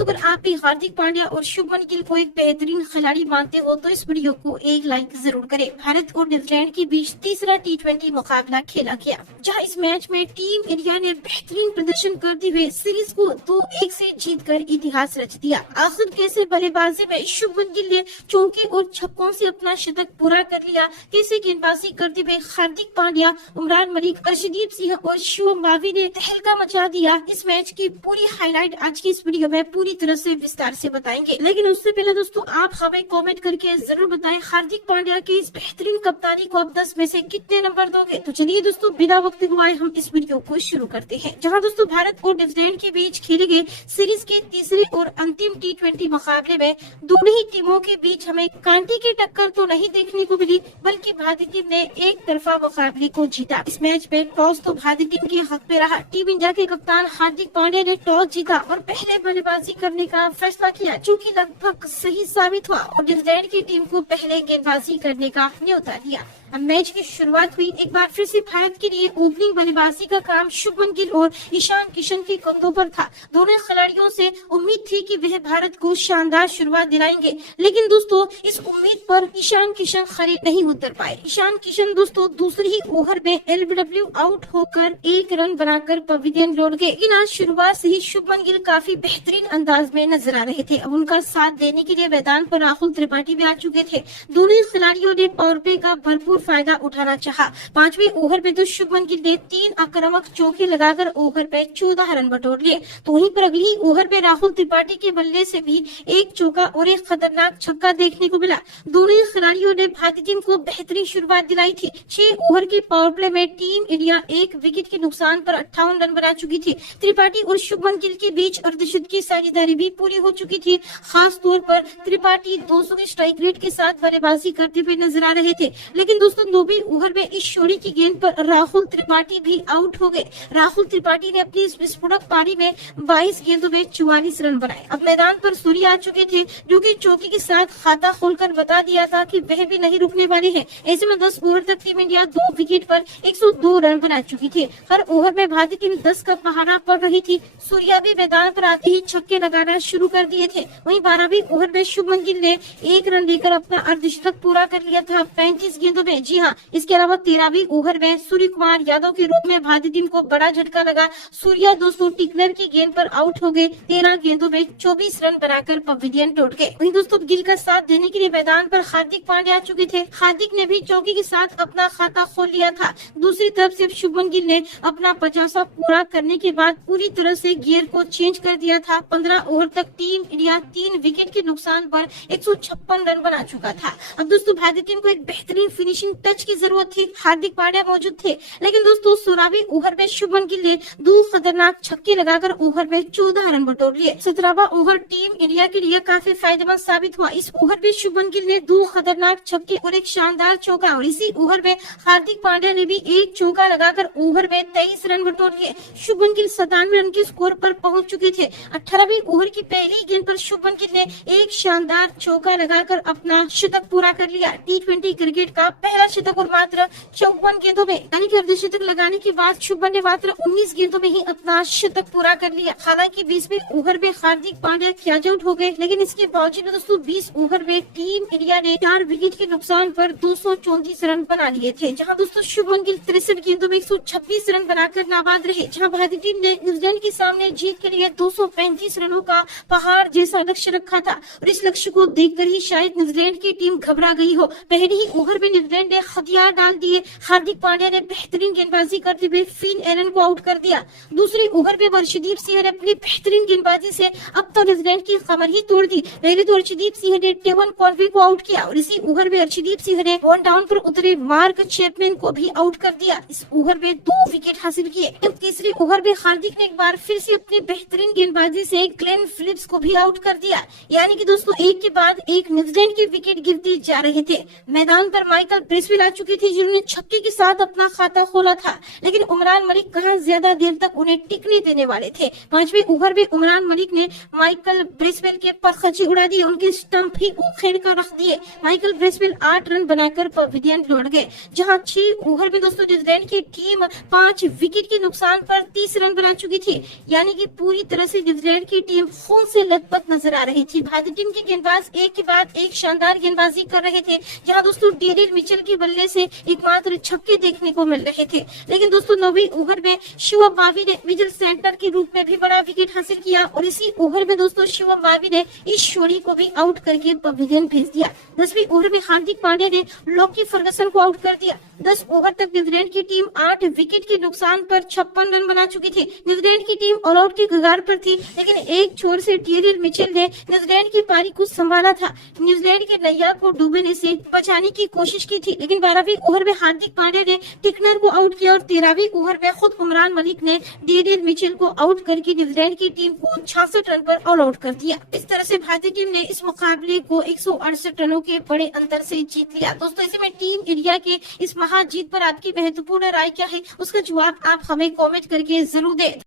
दोस्तों अगर आप भी हार्दिक पांड्या और शुभमन गिल को एक बेहतरीन खिलाड़ी मानते हो तो इस वीडियो को एक लाइक जरूर करें। भारत और न्यूजीलैंड के बीच तीसरा T20 मुकाबला खेला गया, जहां इस मैच में टीम इंडिया ने बेहतरीन प्रदर्शन करते हुए सीरीज को 2-1 से जीतकर इतिहास रच दिया। आखिर कैसे बल्लेबाजी में शुभमन गिल ने चौके और छक्कों से अपना शतक पूरा कर लिया, कैसे गेंदबाजी करते हुए हार्दिक पांड्या, उमरान मलिक, अर्शदीप सिंह और शिवम मावी ने तहलका मचा दिया, इस मैच की पूरी हाईलाइट आज की इस वीडियो में पूरी तरह से विस्तार से बताएंगे। लेकिन उससे पहले दोस्तों आप हमें कमेंट करके जरूर बताएं हार्दिक पांड्या की इस बेहतरीन कप्तानी को आप 10 में से कितने नंबर दोगे। तो चलिए दोस्तों बिना वक्त गवाए हम इस वीडियो को शुरू करते हैं, जहां दोस्तों भारत और न्यूजीलैंड के बीच खेले गए सीरीज के तीसरे और अंतिम T20 मुकाबले में दोनों ही टीमों के बीच हमें कांटे की टक्कर तो नहीं देखने को मिली, बल्कि भारतीय टीम ने एक तरफा मुकाबले को जीता। इस मैच में टॉस तो भारतीय टीम के हक में रहा। टीम इंडिया के कप्तान हार्दिक पांड्या ने टॉस जीता और पहले बल्लेबाजी करने का फैसला किया, जो कि लगभग सही साबित हुआ और न्यूजीलैंड की टीम को पहले गेंदबाजी करने का न्योता दिया। अब मैच की शुरुआत हुई। एक बार फिर से भारत के लिए ओपनिंग बल्लेबाजी का काम शुभमन गिल और ईशान किशन के कंधों पर था। दोनों खिलाड़ियों से उम्मीद थी कि वह भारत को शानदार शुरुआत दिलाएंगे, लेकिन दोस्तों इस उम्मीद पर ईशान किशन खरे नहीं उतर पाए। ईशान किशन दोस्तों दूसरी ही ओवर में LBW आउट होकर 1 रन बनाकर पवेलियन लौट गए। लेकिन आज शुरुआत से ही शुभमन गिल काफी बेहतरीन अंदाज में नजर आ रहे थे। अब उनका साथ देने के लिए मैदान पर राहुल त्रिपाठी भी आ चुके थे। दोनों ही खिलाड़ियों ने पावर प्ले का भरपूर फायदा उठाना चाहा। 5वें ओवर में तो शुभमन गिल ने 3 आक्रामक चौके लगाकर ओवर पे 14 रन बटोर लिए। तो वहीं पर अगली ओवर में राहुल त्रिपाठी के बल्ले से भी 1 चौका और 1 खतरनाक छक्का देखने को मिला। दोनों ही खिलाड़ियों ने भारतीय टीम को बेहतरीन शुरुआत दिलाई थी। 6 ओवर के पावर प्ले में टीम इंडिया 1 विकेट के नुकसान पर 58 रन बना चुकी थी। त्रिपाठी और शुभमन गिल के बीच अर्धशतक की साझेदारी भी पूरी हो चुकी थी। खास तौर पर त्रिपाठी 200 के स्ट्राइक रेट के साथ बल्लेबाजी करते हुए नजर आ रहे थे। लेकिन दोस्तों 9वें ओवर में इस शोरी की गेंद पर राहुल त्रिपाठी भी आउट हो गए। राहुल त्रिपाठी ने अपनी इस विस्फोटक पारी में 22 गेंदों में 44 रन बनाए। अब मैदान पर सूर्य आ चुके थे, जो कि चौकी के साथ खाता खोलकर बता दिया था कि वह भी नहीं रुकने वाले हैं। ऐसे में 10 ओवर तक टीम इंडिया 2 विकेट पर 102 रन बना चुकी थी। हर ओवर में भारतीय टीम 10 का पहाड़ा पड़ रही थी। सूर्या भी मैदान पर आते ही छक्के लगाना शुरू कर दिए थे। वहीं 12वें ओवर में शुभमन गिल ने 1 रन लेकर अपना अर्धशतक पूरा कर लिया था 35 गेंदों में। जी हाँ, इसके अलावा 13वीं ओवर में सूर्य कुमार यादव के रूप में भारतीय टीम को बड़ा झटका लगा। सूर्या दोस्तों टिकनर की गेंद पर आउट हो गए। 13 गेंदों में 24 रन बनाकर पवेलियन लौट गए। वहीं दोस्तों गिल का साथ देने के लिए मैदान पर हार्दिक पांड्या आ चुके थे। हार्दिक ने भी चौकी के साथ अपना खाता खोल लिया था। दूसरी तरफ से शुभमन गिल ने अपना 50 पूरा करने के बाद पूरी तरह से गियर को चेंज कर दिया था। 15 ओवर तक टीम इंडिया 3 विकेट के नुकसान पर 156 रन बना चुका था। अब दोस्तों भारतीय टीम को एक बेहतरीन फिनिशिंग टच की जरूरत थी। हार्दिक पांड्या मौजूद थे, लेकिन दोस्तों 16वें ओवर में शुभमन गिल ने 2 खतरनाक छक्के लगाकर ओवर में 14 रन बटोर लिए। 17वां ओवर टीम इंडिया के लिए काफी फायदेमंद साबित हुआ। इस ओवर में शुभमन गिल ने 2 खतरनाक छक्के और 1 शानदार चौका, और इसी ओवर में हार्दिक पांड्या ने भी 1 चौका लगाकर ओवर में 23 रन बटोर लिए। शुभमन गिल 97 रन के स्कोर पर पहुंच चुके थे। 18वीं ओवर की पहली गेंद पर शुभमन गिल ने 1 शानदार चौका लगाकर अपना शतक पूरा कर लिया। T20 क्रिकेट का पहला शतक और मात्र 54 गेंदों में, यानी कि अर्धशतक लगाने के बाद शुभमन ने मात्र 19 गेंदों में ही अपना शतक पूरा कर लिया। हालांकि 20वें ओवर में हार्दिक पांड्या कैच आउट हो गए, लेकिन इसके बावजूद दोस्तों 20 ओवर में टीम इंडिया ने 4 विकेट के नुकसान पर 234 रन बना लिए थे। जहां दोस्तों शुभमन गिल 63 गेंदों में 126 रन बनाकर नाबाद रहे। जहां भारतीय टीम ने न्यूजीलैंड के सामने जीत के लिए 235 रनों का पहाड़ जैसा लक्ष्य रखा था, और इस लक्ष्य को देखकर ही शायद न्यूजीलैंड की टीम घबरा गई हो। पहले ही ओवर में न्यूजीलैंड ने हथियार डाल दिए। हार्दिक पांड्या ने बेहतरीन गेंदबाजी करते हुए फिन एलन को आउट कर दिया। दूसरे ओवर में अर्शदीप सिंह ने अपनी बेहतरीन गेंदबाजी से अब तो न्यूजीलैंड की कमर ही तोड़ दी। पहले तो अर्शदीप सिंह ने टेवन कॉनवे को आउट किया, और इसी ओवर में अर्शदीप सिंह ने 1 डाउन पर उतरे मार्क चैपमैन को भी आउट कर दिया। इस ओवर में 2 विकेट हासिल किए। तीसरे ओवर में हार्दिक ने एक बार फिर से अपनी बेहतरीन गेंदबाजी से ग्लेन फिलिप्स को भी आउट कर दिया। यानी कि दोस्तों एक के बाद एक न्यूजीलैंड के विकेट गिरते जा रहे थे। मैदान पर माइकल ब्रेसवेल आ चुकी थी जिन्होंने छक्के के साथ अपना खाता खोला था, लेकिन उमरान मलिक कहां ज्यादा देर तक उन्हें टिकने देने वाले थे। 5वें ओवर में उमरान मलिक ने माइकल ब्रेसवेल के परखची उड़ा दी, उनके स्टंप ही उखेड़ कर रख दिए। माइकल ब्रेसवेल 8 रन बनाकर पवेलियन लौट गए, जहां 6 ओवर में दोस्तों न्यूजीलैंड की टीम 5 विकेट के नुकसान पर 30 रन बना चुकी थी, यानी कि पूरी तरह से न्यूजीलैंड की टीम खून से लथपथ नजर आ रही थी। भारतीय टीम के गेंदबाज एक के बाद एक शानदार गेंदबाजी कर रहे थे, जहां दोस्तों डेरिल मिचेल के बल्ले से एकमात्र छक्के देखने को मिल रहे थे। लेकिन दोस्तों 9वें ओवर में शिवम मावी ने मिडिल सेंटर के रूप में भी बड़ा विकेट हासिल किया और इसी ओवर में दोस्तों शिवम मावी ने इस शोरी को भी आउट करके पवेलियन भेज दिया। 10वीं ओवर में हार्दिक पांड्या ने लॉकी फर्गसन को आउट कर दिया। 10 ओवर तक न्यूजीलैंड की टीम 8 विकेट के नुकसान पर 56 रन बना चुकी थी। न्यूजीलैंड की टीम ऑल आउट की कगार पर थी, लेकिन एक छोर से डेरिल मिचेल ने न्यूजीलैंड की पारी को संभाला था। न्यूजीलैंड के नैया को डूबने से बचाने की कोशिश की थी, लेकिन 12वीं ओवर में हार्दिक पांड्या ने टिकनर को आउट किया और 13वीं ओवर में खुद उमरान मलिक ने डेरिल मिचेल को आउट करके न्यूजीलैंड की टीम को 66 रन पर ऑल आउट कर दिया। इस तरह से भारतीय टीम ने इस मुकाबले को 168 रनों के बड़े अंतर से जीत लिया। दोस्तों ऐसे में टीम इंडिया के इस महाजीत पर आपकी महत्वपूर्ण राय क्या है, उसका जवाब आप हमें कमेंट करके जरूर दें।